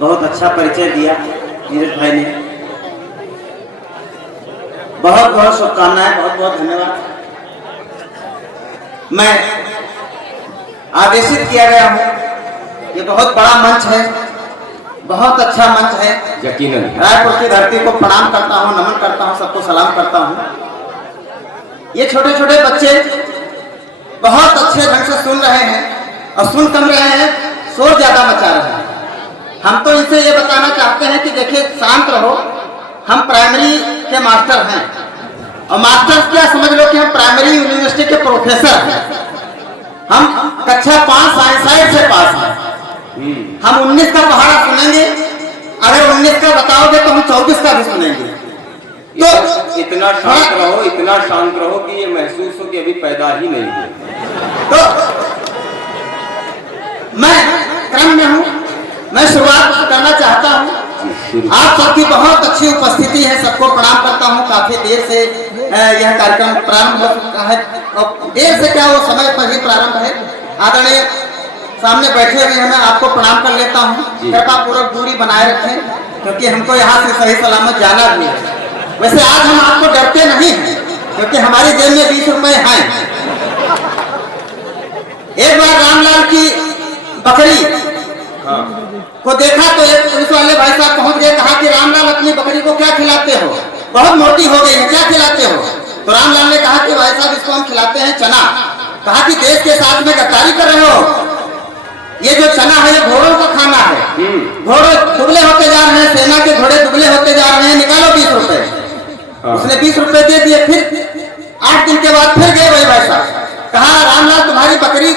बहुत अच्छा परिचय दिया नीरज भाई ने। बहुत बहुत शुभकामनाएं, बहुत बहुत धन्यवाद। मैं आदेशित किया गया हूँ, ये बहुत बड़ा मंच है, बहुत अच्छा मंच है। यकीनन रायपुर की धरती को प्रणाम करता हूँ, नमन करता हूँ, सबको सलाम करता हूँ। ये छोटे छोटे बच्चे बहुत अच्छे ढंग से सुन रहे हैं और सुन कम रहे हैं, शोर ज्यादा मचा रहे हैं। हम तो इनसे ये बताना चाहते हैं कि देखिए शांत रहो, हम प्राइमरी के मास्टर हैं और मास्टर क्या समझ लो कि हम प्राइमरी यूनिवर्सिटी के प्रोफेसर हैं। हम कक्षा 5 साइंस से पास हैं। हम 19 का पहाड़ा सुनेंगे, अगर 19 का बताओगे तो हम 24 का भी सुनेंगे। तो इतना शांत रहो, इतना शांत रहो कि ये महसूस हो कि अभी पैदा ही नहीं हुए। तो मैं क्रम में हूँ, मैं शुरुआत करना चाहता हूँ। आप सबकी बहुत अच्छी उपस्थिति है, सबको प्रणाम करता हूँ। काफी देर से यह कार्यक्रम प्रारंभ हो चुका है और देर से क्या वो समय पर ही प्रारंभ है। आदरणीय सामने बैठे हुए हैं, मैं आपको प्रणाम कर लेता हूँ। कृपा पूर्वक दूरी बनाए रखें क्योंकि हमको यहाँ से सही सलामत जाना भी है। वैसे आज हम आपको डरते नहीं हैं क्योंकि हमारी जेब में 20 रुपए हैं। एक बार रामलाल की बकरी को देखा तो एक पुलिस वाले भाई साहब पहुंच गए, कहा कि रामलाल अपनी बकरी को क्या खिलाते हो, बहुत मोटी हो गई है, क्या खिलाते हो? तो रामलाल ने कहा कि भाई साहब इसको हम खिलाते हैं चना। कहा कि देश के साथ में गद्दारी कर रहे हो, ये जो चना है ये घोड़ों का खाना है, घोड़े दुबले होते जा रहे हैं, सेना के घोड़े दुबले होते जा रहे हैं, निकालो 20 रुपए। उसने 20 रुपए दे दिए। फिर 8 दिन के बाद फिर गए भाई साहब, कहा रामलाल तुम्हारी बकरी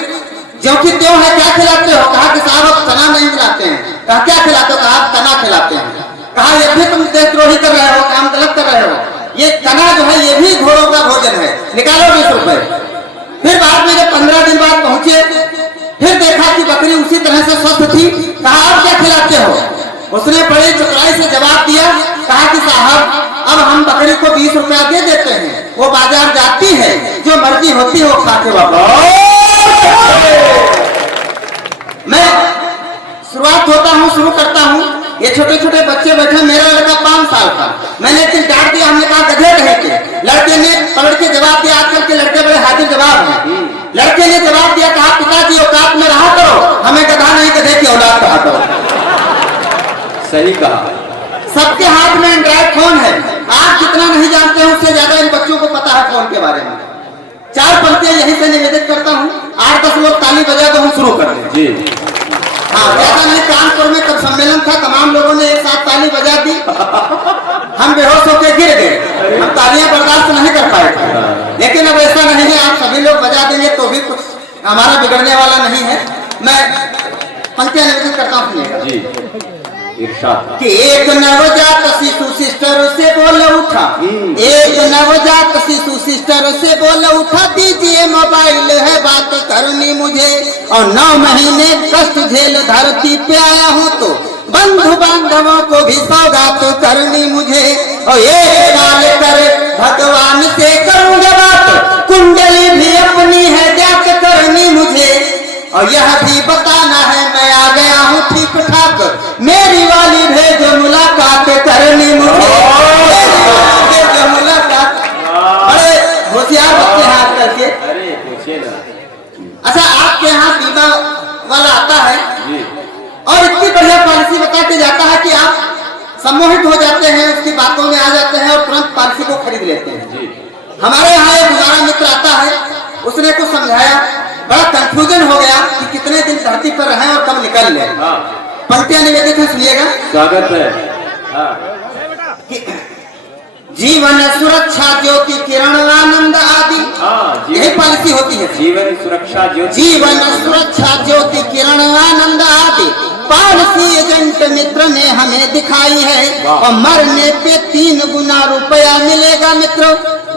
ज्यों की त्यों है, क्या खिलाते हो? कहा कि साहब अब चना नहीं खिलाते हैं। कहा क्या खिलाते हो? कहा चना खिलाते हैं। कहा ये भी तुम देशद्रोही कर रहे हो, काम गलत कर रहे हो, ये चना जो है ये भी घोड़ों का भोजन है, निकालो 20 रुपए। फिर बाद में जब 15 दिन बाद पहुंचे, फिर देखा कि बकरी उसी तरह से स्वस्थ थी। कहा आप क्या खिलाते हो? उसने बड़ी चतुराई से जवाब दिया, कहा कि साहब अब हम बकरी को 20 रुपया दे देते हैं, वो बाजार जाती है, जो मर्जी होती है वो खा के वापस। मैं शुरुआत होता हूँ, शुरू करता हूँ। ये छोटे छोटे बच्चे बैठे, मेरा लड़का 5 साल का, मैंने एक दिन डांट दिया, हमने कहा गधे कहे के। लड़के ने पलट के जवाब दिया, आजकल के लड़के बड़े हाजिर जवाब हैं। लड़के ने जवाब दिया, कहा पिताजी औकात में रहा करो, हमें गधा नहीं गधे की औलाद कहा करो। सही कहा। सबके हाथ में एंड्रॉइड फोन है, आप जितना नहीं जानते हैं उससे ज्यादा इन बच्चों को पता है फोन के बारे में। 4 पंक्तियां यहीं से निवेदित करता हूँ, 8-10 लोग ताली बजा तो हम शुरू कर दें। जी हाँ, ऐसा नहीं, कानपुर में तब सम्मेलन था, तमाम लोगों ने एक साथ ताली बजा दी, हम बेहोश होकर गिर गए, हम तालियां बर्दाश्त नहीं कर पाए थे। लेकिन अब ऐसा नहीं है, आप सभी लोग बजा देंगे तो भी कुछ हमारा बिगड़ने वाला नहीं है। मैं पंक्तियां निवेदित करता हूँ कि एक नवजात शिशु सिस्टर से बोल उठा, एक नवजात शिशु सिस्टर से बोल उठा, दीजिए मोबाइल है बात करनी मुझे, और 9 महीने कष्ट झेल धरती पे आया हूँ तो बंधु बांधवों को भी सौगात करनी मुझे, और एक डाल कर भगवान से करूँगा बात, कुंडली भी अपनी है जांच करनी मुझे, और यह भी बताना है मैं आ गया हूँ ठीक ठाक, मेरी वाली भेजो मुलाकात करनी मुझे, भेजो मुलाकात। बड़े होशियार बच्चे हैं आजकल के। अच्छा, आपके यहाँ बीमा वाला आता है और इतनी बढ़िया पॉलिसी बता के जाता है कि आप सम्मोहित हो जाते हैं, उसकी बातों में आ जाते हैं और तुरंत पॉलिसी को खरीद लेते हैं। हमारे यहाँ एक हमारा मित्र आता है, उसने कुछ समझाया, बड़ा कंफ्यूजन हो गया कि कितने दिन धरती पर रहें और कब निकल लें। पंक्तियां निवेदित है, सुनिएगा। स्वागत है। जीवन सुरक्षा ज्योति किरण आनंद आदि, यही पॉलिसी होती है। जीवन सुरक्षा ज्योति, जीवन सुरक्षा ज्योति किरण आनंद आदि पॉलिसी एजेंट मित्र ने हमें दिखाई है, और मरने पे 3 गुना रुपया मिलेगा मित्र,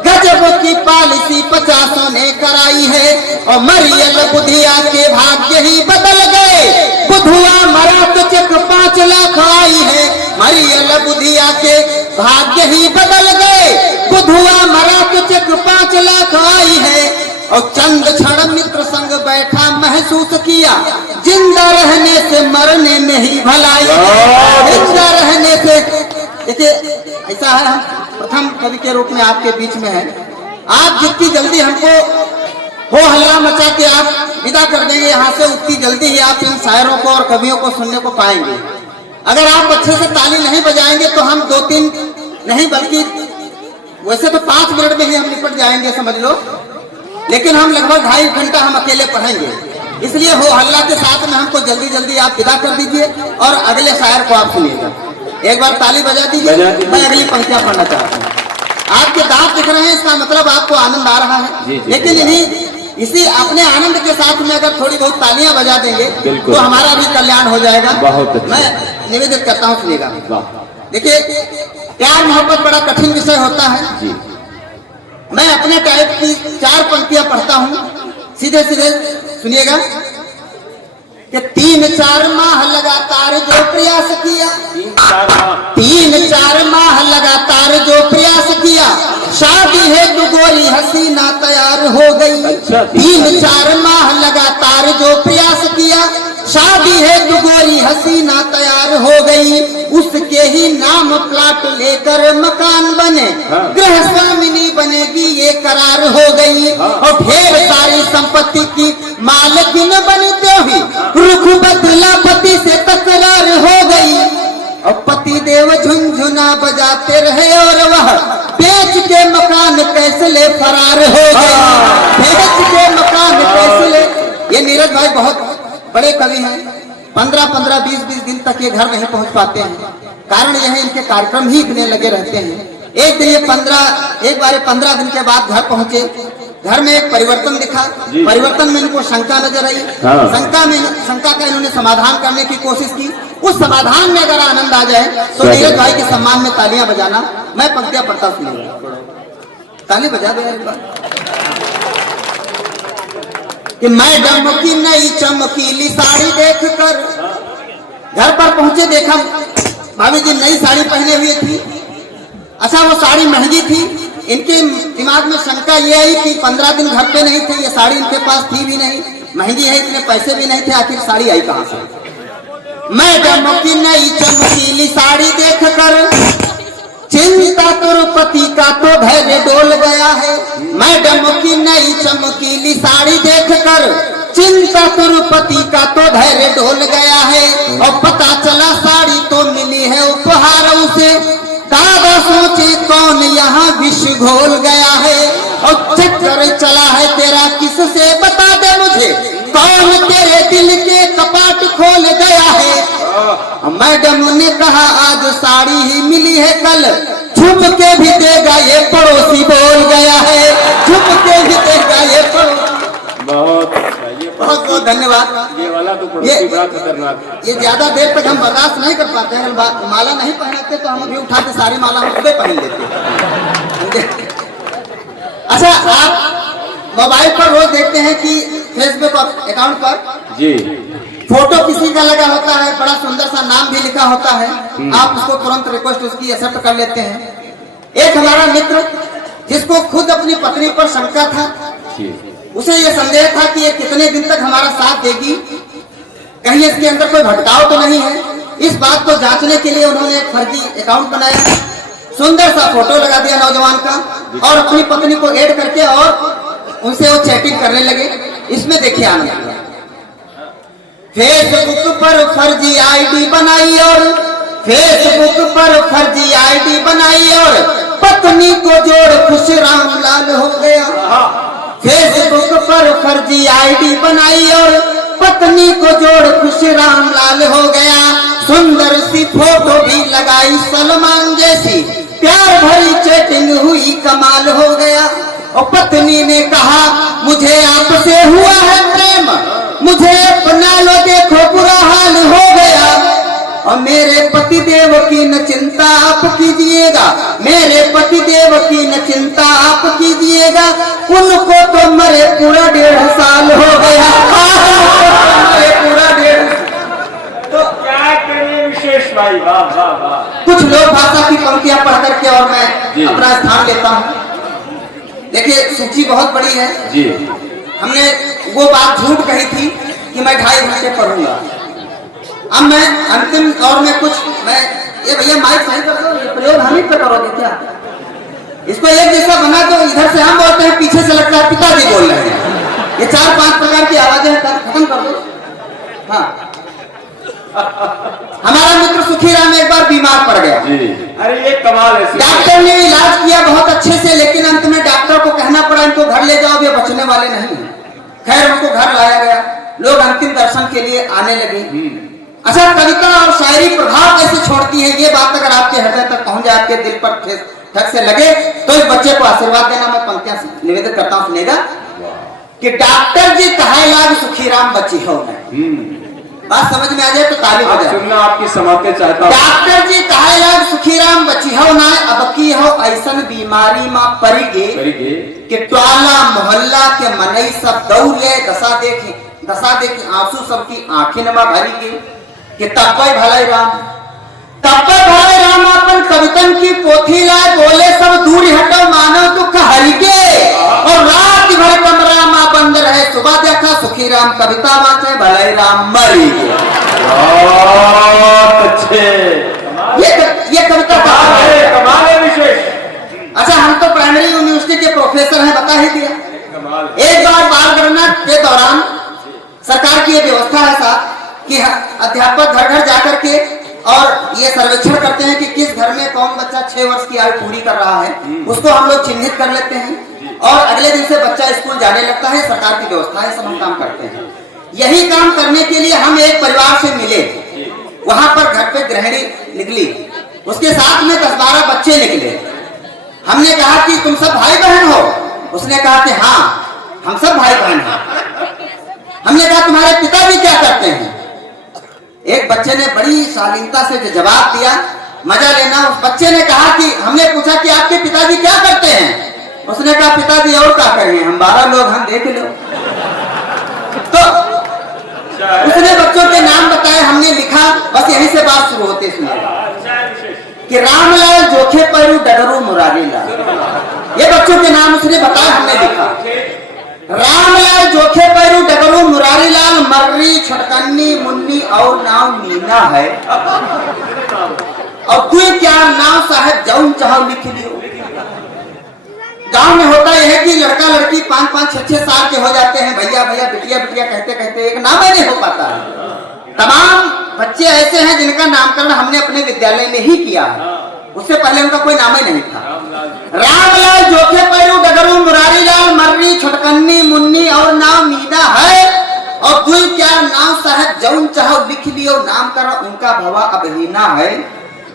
गजब की पॉलिसी 50 ने कराई है, और मरियल बुधिया के भाग्य ही बदल गए, बुधुआ मरा तो चेक 5 लाख आई है, मरियल बुधिया के भाग्य ही बदल गए, बुधुआ मरा तो चेक 5 लाख आई है, और चंद क्षण मित्र संग बैठा महसूस किया, जिंदा रहने से मरने में ही भलाई, जिंदा रहने से। देखिए ऐसा है, हम प्रथम कवि के रूप में आपके बीच में है। आप जितनी जल्दी हमको हो हल्ला मचा के आप विदा कर देंगे यहाँ से, उतनी जल्दी ही आप इन शायरों को और कवियों को सुनने को पाएंगे। अगर आप अच्छे से ताली नहीं बजाएंगे तो हम 2-3 नहीं बल्कि वैसे तो 5 मिनट में ही हम निपट जाएंगे समझ लो, लेकिन हम लगभग 2.5 घंटा हम अकेले पढ़ेंगे। इसलिए हो हल्ला के साथ में हमको जल्दी जल्दी आप विदा कर दीजिए और अगले शायर को आप सुनिएगा। एक बार ताली बजा दीजिए, मैं अगली पंक्तियां पढ़ना चाहता हूँ। आपके दांत दिख रहे हैं, इसका मतलब आपको आनंद आ रहा है। लेकिन इसी अपने आनंद के साथ में अगर थोड़ी बहुत तालियां बजा देंगे तो हमारा भी कल्याण हो जाएगा। मैं निवेदन करता हूँ, सुनिएगा। देखिए प्यार मोहब्बत बड़ा कठिन विषय होता है। मैं अपने टाइप की 4 पंक्तियां पढ़ता हूँ, सीधे सीधे सुनिएगा। कि 3-4 माह लगातार जो प्रयास किया, 3-4 माह लगातार जो प्रयास किया, शादी है तो गोरी हसीना तैयार हो गई। 3-4 माह लगातार जो प्रयास किया, शादी है तो गोरी हसीना तैयार हो गई। उसके ही नाम प्लाट लेकर मकान बने, गृह स्वामिनी बनेगी ये करार हो गई। और ढेर सारी संपत्ति की मालकिन बनते हुए रुख बदला, पति से तकरार हो गई। और पति देव झुनझुना बजाते रहे और वह बेच के मकान कैसे ले फरार हो गई। बेच के मकान कैसे ले। ये नीरज भाई बहुत बड़े कवि हैं, 15-15, 20-20 दिन तक ये घर नहीं पहुंच पाते हैं। कारण यह है इनके कार्यक्रम ही इतने लगे रहते हैं। एक दिन ये 15 दिन के बाद घर पहुंचे। घर में एक परिवर्तन दिखा, परिवर्तन में इनको शंका नजर आई। शंका का इन्होंने समाधान करने की कोशिश की। उस समाधान में अगर आनंद आ जाए तो नीरज भाई के सम्मान में तालियां बजाना। मैं पंक्तियां पढ़ता सुनिएगा, ताली बजा दो एक बार। कि मैडम की नई चमकीली साड़ी देखकर घर पर पहुंचे, देखा भाभी जी नई साड़ी पहने हुए थी। अच्छा वो साड़ी महंगी थी। इनके दिमाग में शंका ये आई कि 15 दिन घर पे नहीं थे, ये साड़ी इनके पास थी भी नहीं, महंगी है, इतने पैसे भी नहीं थे, आखिर साड़ी आई कहां से। मैडम की नई चमकीली साड़ी देखकर चिंता तुरपति का तो धैर्य डोल गया है। मैडम की नई चमकीली साड़ी देखकर चिंता तुरपति का तो धैर्य डोल गया है। और पता चला साड़ी तो मिली है उपहार उसे, दादा सोचे कौन यहाँ विष घोल गया है। और चक्कर चला है तेरा किससे बता दे मुझे, कौन तेरे दिल के कपाट खोल गया है। मैडम ने कहा आज साड़ी ही मिली है, कल छुप के भी देगा ये पड़ोसी बोल गया है, छुप के भी देगा ये पड़ोसी। बहुत बहुत धन्यवाद। ये वाला तो पड़ोसी बड़ा खतरनाक। ये ज्यादा देर तक हम बर्दाश्त नहीं कर पाते हैं। माला नहीं पहनाते तो हम अभी उठा के सारी माला हम सुबह पहन लेते। अच्छा आप मोबाइल पर रोज देखते हैं कि फेसबुक अकाउंट पर जी फोटो किसी का लगा होता है, बड़ा सुंदर सा नाम भी लिखा होता है, आप उसको तुरंत रिक्वेस्ट उसकी एक्सेप्ट कर लेते हैं। एक हमारा मित्र जिसको खुद अपनी पत्नी पर शंका था, उसे ये संदेह था कि ये कितने दिन तक हमारा साथ देगी, कहीं इसके अंदर कोई भटकाव तो नहीं है। इस बात को जांचने के लिए उन्होंने एक फर्जी अकाउंट बनाया, सुंदर सा फोटो लगा दिया नौजवान का और अपनी पत्नी को ऐड करके और उनसे वो चैटिंग करने लगे। इसमें देखिए आनंद, फेसबुक पर फर्जी आईडी बनाई और फेसबुक पर फर्जी आईडी बनाई और पत्नी को जोड़ खुश राम लाल हो गया। फेसबुक पर फर्जी आईडी बनाई और पत्नी को जोड़ खुश राम लाल हो गया। सुंदर सी फोटो भी लगाई सलमान जैसी, प्यार भरी चैटिंग हुई कमाल हो गया। और पत्नी ने कहा मुझे आपसे हुआ है प्रेम, मुझे अपना लो देखो बुरा हाल हो गया। और मेरे पति देव की न चिंता आप कीजिएगा, मेरे पति देव की न चिंता आप कीजिएगा, उनको तो मरे पूरा 1.5 साल हो गया। मरे पूरा 1.5। तो क्या करें विशेष भाई, वाह वाह वाह। कुछ लोक भाषा की पंक्तियां पढ़ करके और मैं अपना स्थान लेता हूँ। देखिए सूची बहुत बड़ी है जी। हमने वो बात झूठ कही थी कि मैं 2.5 घंटे पढ़ूंगा। अब मैं अंतिम दौर में कुछ मैं ये भैया माइक सही कर दो, ये प्रयोग हम ही पे करोगे क्या? इसको एक जैसा बना दो, इधर से हम बोलते हैं, पीछे से लगता है पिताजी बोल रहे हैं। ये 4-5 प्रकार की आवाजें हैं, खत्म कर दो। हाँ, हमारा मित्र सुखीराम एक बार बीमार पड़ गया। अरे ये कमाल है। डॉक्टर ने इलाज किया बहुत अच्छे से, लेकिन अंत में डॉक्टर को कहना पड़ा इनको घर ले जाओ, ये बचने वाले नहीं हैं। खैर उनको घर लाया गया, लोग अंतिम दर्शन के लिए आने लगे। अच्छा, कविता और शायरी प्रभाव कैसे छोड़ती है, ये बात अगर आपके हृदय तक पहुंच जाए, आपके दिल पर ठग से लगे, तो इस बच्चे को आशीर्वाद देना मैं पंक्तियां निवेदन करता हूं, सुनेगा कि डॉक्टर जी कहा लाग सुखीराम बची हो। बात समझ में आ जाए तो ताली बजाए। सुनना आपकी समाप्ति चाहता हूं। डॉक्टर जी कहा लाग सुखीराम बची हो ना, अब की हो ऐसन बीमारी मां परी गे कि टोला मोहल्ला के मनई सब दौड़े, दशा देखी आंसू सबकी आंखें नमा भरी गे कि तब्बे भले राम अपन कवितन की पोथी लाए, बोले सब दूर हटो मानो दुख हरिके, और रात भर कमरा मां बंद रहे, सुबह देखा सुखीराम कविता वाचे भले राम मरी गे। अच्छे, ये कविता कमाल है विशेष। अच्छा, हम तो प्राइमरी यूनिवर्सिटी के प्रोफेसर हैं, बता ही दिया। एक बार बाल गणना के दौरान सरकार की ये व्यवस्था है साहब कि अध्यापक घर घर जाकर के और ये सर्वेक्षण करते हैं कि किस घर में कौन बच्चा 6 वर्ष की आयु पूरी कर रहा है, उसको हम लोग चिन्हित कर लेते हैं और अगले दिन से बच्चा स्कूल जाने लगता है। सरकार की व्यवस्था है, सब हम काम करते हैं। यही काम करने के लिए हम एक परिवार से मिले, वहां पर घर पे गृहिणी निकली, उसके साथ में 10-12 बच्चे निकले। हमने कहा कि तुम सब भाई बहन हो? उसने कहा कि हाँ हम सब भाई बहन हैं। हमने कहा तुम्हारे पिताजी क्या करते हैं? एक बच्चे ने बड़ी शालीनता से जो जवाब दिया, मजा लेना। उस बच्चे ने कहा कि हमने पूछा कि आपके पिताजी क्या करते हैं? उसने कहा पिताजी और क्या करेंगे, हम 12 लोग, हम देख लो। तो उसने बच्चों के नाम बताए, हमने लिखा, बस यहीं से बात शुरू होती सुनिए कि रामलाल जोखे पैरू डगरू मुरारी लाल, ये बच्चों के नाम उसने बताया, हमने लिखा। रामलाल जोखे पैरू डगरू मुरारी लाल मर्री छटकन्नी मुन्नी और नाम मीना है, और तू क्या नाम साहब जौन चाहो लिख लियो। गांव में होता यह है कि लड़का लड़की 5-5, 6-6 साल के हो जाते हैं, भैया भैया बिटिया बिटिया कहते कहते एक नाम ही नहीं हो पाता है। तमाम बच्चे ऐसे हैं जिनका नामकरण हमने अपने विद्यालय में ही किया है, उससे पहले उनका कोई नाम ही नहीं था। रामलाल जोखे पैरू डगरू मुरारी लाल मर्री छटकन्नी मुन्नी और नाम मीना है, और तू क्या नाम साहब जौन चाहो लिख लियो, नाम करो उनका भवा अबहीना है।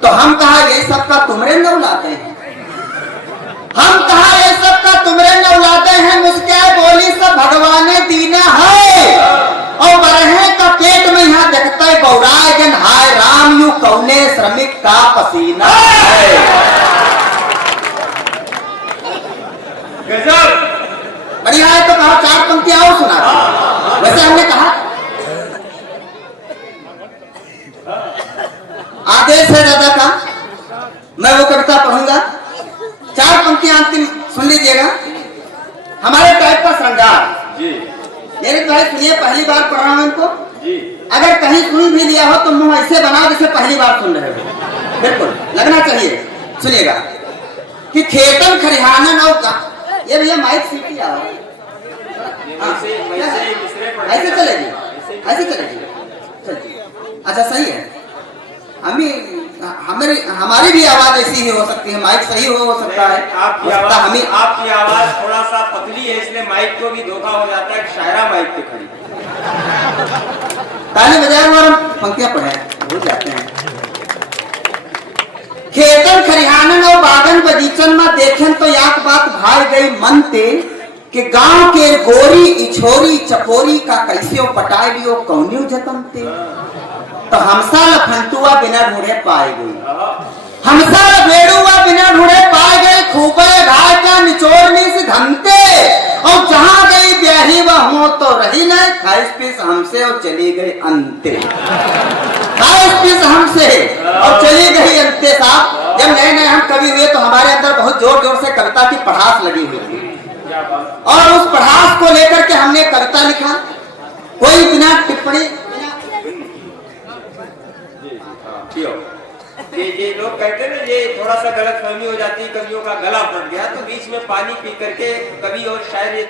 तो हम कहा ये सब का तुमरे नौलाते हैं, हम कहा ये सब का तुमरे नौलाते हैं, मुस्कान बोली सब भगवाने दीना है, और बरहे का पेट में यहाँ देखता है बौराए जन हाय राम यू कौने श्रमिक का पसीना है। बढ़िया है, तो कहा 4 पंक्तियां और सुना। वैसे हमने कहा आदेश है दादा का, मैं वो कविता पढ़ूंगा, 4 पंक्तियां अंतिम सुन लीजिएगा। हमारे टाइप का श्रृंगार मेरे भाई सुनिए, पहली बार पढ़ रहा हूं इनको, अगर कहीं सुन भी लिया हो तो मुंह ऐसे बनाओ जैसे पहली बार सुन रहे हो, बिल्कुल लगना चाहिए। सुनिएगा कि खेतन खरिहानन और ये भैया माइक सीटी आओ, ऐसे चलेगी, ऐसे चलेगी, अच्छा सही है। हमारी भी आवाज ऐसी ही हो सकती है, माइक सही हो सकता है। आपकी आवाज थोड़ा सा पतली है, इसलिए माइक को भी धोखा हो जाता है, शायरा माइक पे खड़ी। ताली बजाए और पंक्तियां पढ़े भूल जाते हैं। खेतन खरिहानन और बागन बगीचन में देखें तो याक बात भाई गई मनते कि गांव के गोरी इछोरी चपोरी का कैसे पटाई लियो कौनियो जतनते। तो हमसा लफंटुआ बिना ढूंढे पाए गई, हमसा लफेड़ुआ बिना ढूंढे पाए गए, खूबे घाय का निचोड़ने से धमते, और जहां गई ब्याही वह हो तो रही न, खाइस पीस हमसे और चली गई अंते, खाइस पीस हमसे और चली गई अंते। साहब जब नए नए हम कवि हुए तो हमारे अंदर बहुत जोर जोर से कविता की पढ़ास लगी हुई थी, और उस पढ़ास को लेकर के हमने कविता लिखा। कोई बिना पड़ी हाँ, पियो। ये लोग कहते हैं ना, ये थोड़ा सा गलतफहमी हो जाती है, कवियों का गला फट गया तो बीच में पानी पी करके कभी और शायद ये